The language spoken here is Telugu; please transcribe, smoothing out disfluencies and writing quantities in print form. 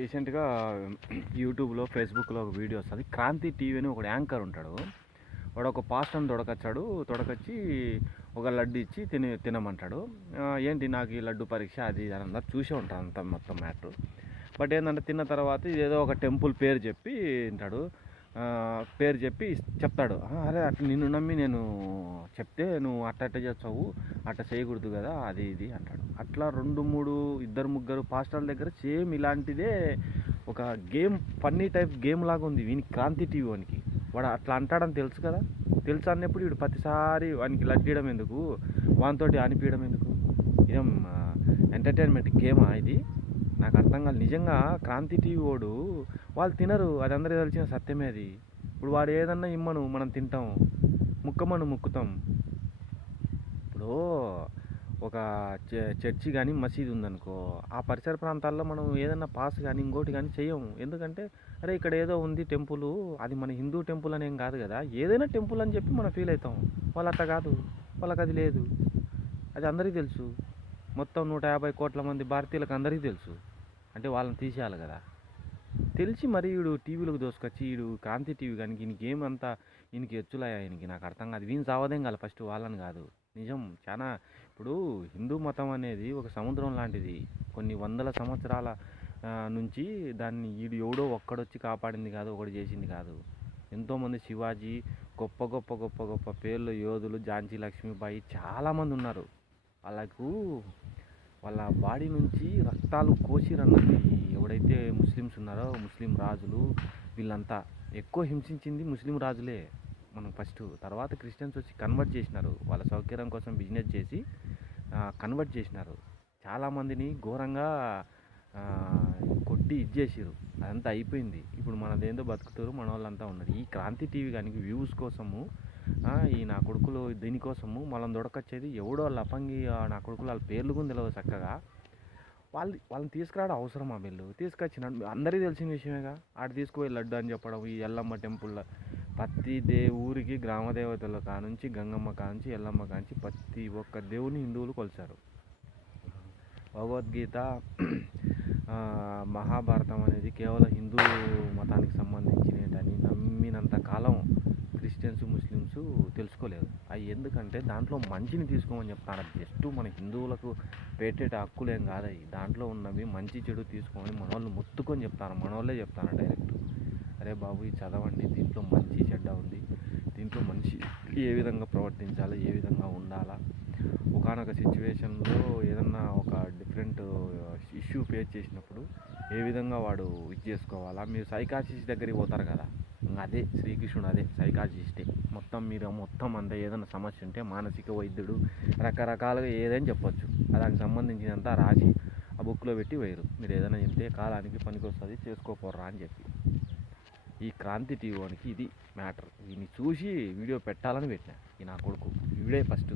రీసెంట్గా యూట్యూబ్లో ఫేస్బుక్లో ఒక వీడియో వస్తుంది. క్రాంతి టీవీ అని ఒక యాంకర్ ఉంటాడు. వాడు ఒక పాస్టర్ని తొడకొచ్చి ఒక లడ్డు ఇచ్చి తినమంటాడు. ఏంటి నాకు ఈ లడ్డు పరీక్ష అది ఇది అని అందరు చూసే ఉంటారు అంత మొత్తం మ్యాటర్. బట్ ఏంటంటే తిన్న తర్వాత ఏదో ఒక టెంపుల్ పేరు చెప్పి వింటాడు. పేరు చెప్పి చెప్తాడు. అరే అట్లా నిన్ను నమ్మి నేను చెప్తే నువ్వు అట్ట చేస్తావు, అట్ట చేయకూడదు కదా, అది ఇది అంటాడు. అట్లా 2-3 పాస్టర్ల దగ్గర సేమ్ ఇలాంటిదే ఒక గేమ్, ఫన్నీ టైప్ గేమ్ లాగా ఉంది వీనికి, క్రాంతి టీవీ వానికి. వాడు అట్లా అంటాడని తెలుసు కదా, తెలుసు అన్నప్పుడు వీడు ప్రతిసారి వానికి లడ్డీయడం ఎందుకు, వానితోటి అనిపించడం ఎందుకు? ఇదేం ఎంటర్టైన్మెంట్ గేమా ఇది? నాకు అర్థం కాదు నిజంగా. క్రాంతి టీవీ వాడు వాళ్ళు తినరు, అది అందరికీ తెలిసిన సత్యమే అది. ఇప్పుడు వాడు ఏదన్నా ఇమ్మను మనం తింటాం, ముక్కుతాం. ఇప్పుడు ఒక చర్చి కానీ మసీదు ఉందనుకో, ఆ పరిసర ప్రాంతాల్లో మనం ఏదన్నా పాస్ కానీ ఇంకోటి కానీ చేయము. ఎందుకంటే అరే ఇక్కడ ఏదో ఉంది టెంపుల్, అది మన హిందూ టెంపుల్ అని ఏం కాదు కదా, ఏదైనా టెంపుల్ అని చెప్పి మనం ఫీల్ అవుతాం. వాళ్ళు అట్లా కాదు, వాళ్ళకి అది లేదు. అది అందరికీ తెలుసు, మొత్తం 150 కోట్ల మంది భారతీయులకు అందరికీ తెలుసు. అంటే వాళ్ళని తీసేయాలి కదా, తెలిసి మరి వీడు టీవీలకు దోసుకొచ్చి వీడు క్రాంతి టీవీ కానీ ఈయనకేమంతా ఈయనకి ఎచ్చులాయా ఈయనకి, నాకు అర్థం కాదు. వీని సావదేం కాదు ఫస్ట్, వాళ్ళని కాదు. నిజం చాలా. ఇప్పుడు హిందూ మతం అనేది ఒక సముద్రం లాంటిది. కొన్ని వందల సంవత్సరాల నుంచి దాన్ని ఎవడో ఒక్కడొచ్చి కాపాడింది కాదు, ఒకటి చేసింది కాదు. ఎంతోమంది శివాజీ, గొప్ప గొప్ప గొప్ప గొప్ప పేర్లు యోధులు, ఝాన్సీ లక్ష్మీబాయి చాలామంది ఉన్నారు. వాళ్ళకు వాళ్ళ బాడీ నుంచి రక్తాలు కోసిరన్నది. ఎవడైతే ముస్లిమ్స్ ఉన్నారో, ముస్లిం రాజులు, వీళ్ళంతా ఎక్కువ హింసించింది ముస్లిం రాజులే మనం ఫస్ట్. తర్వాత క్రిస్టియన్స్ వచ్చి కన్వర్ట్ చేసినారు, వాళ్ళ సౌకర్యం కోసం బిజినెస్ చేసి కన్వర్ట్ చేసినారు. చాలామందిని ఘోరంగా కొట్టి ఇచ్చేసారు. అదంతా అయిపోయింది. ఇప్పుడు మనదేందో బతుకుతారు, మన వాళ్ళంతా ఉన్నారు. ఈ క్రాంతి టీవీ కానీ వ్యూస్ కోసము, ఈ నా కొడుకులు దీనికోసము మనం దొడకొచ్చేది ఎవడో లపంగి నా కొడుకులు వాళ్ళ పేర్లు కూడా తెలియదు చక్కగా. వాళ్ళని తీసుకురావడం అవసరమా? వీళ్ళు తీసుకొచ్చినాడు, అందరికీ తెలిసిన విషయమేగా. ఆడ తీసుకుపోయి లడ్డు అని చెప్పడం. ఈ ఎల్లమ్మ టెంపుల్లో ప్రతి ఊరికి గ్రామ దేవతల కానుంచి, గంగమ్మ కానుంచి, ఎల్లమ్మ కానుంచి ప్రతి ఒక్క దేవుని హిందువులు కొలిచారు. భగవద్గీత, మహాభారతం అనేది కేవలం హిందూ మతానికి సంబంధించినదని నమ్మినంత కాలం క్రిస్టియన్స్, ముస్లిమ్స్ తెలుసుకోలేదు. అవి ఎందుకంటే దాంట్లో మంచిని తీసుకోమని చెప్తాను. జస్ట్ మన హిందువులకు పెట్టేట హక్కులేం కాదు అవి. దాంట్లో ఉన్నవి మంచి చెడు తీసుకోమని మనోళ్ళు మొత్తుకొని చెప్తాను, మనోళ్ళే చెప్తాను డైరెక్ట్. అరే బాబు ఇది చదవండి, దీంట్లో మంచి చెడ్డ ఉంది, దీంట్లో మనిషి ఏ విధంగా ప్రవర్తించాలి, ఏ విధంగా ఉండాలా, ఒకానొక సిచ్యువేషన్లో ఏదన్నా ఒక డిఫరెంట్ ఇష్యూ ఫేస్ చేసినప్పుడు ఏ విధంగా వాడు ఇది చేసుకోవాలా. మీరు సైకాట్రిస్ట్ దగ్గరికి పోతారు కదా, అదే శ్రీకృష్ణుడు, అదే సైకాట్రిస్టే. మొత్తం అంతా ఏదైనా సమస్య ఉంటే మానసిక వైద్యుడు, రకరకాలుగా ఏదైనా చెప్పొచ్చు. దానికి సంబంధించినంత రాసి ఆ బుక్లో పెట్టి వేయరు. మీరు ఏదైనా చెప్తే కాలానికి పనికి వస్తుంది, చేసుకోపోర్రా అని చెప్పి. ఈ క్రాంతి టీవీ వానికి ఇది మ్యాటర్. వీడిని చూసి వీడియో పెట్టాలని పెట్టినా. ఈ నా కొడుకు వీడే ఫస్ట్.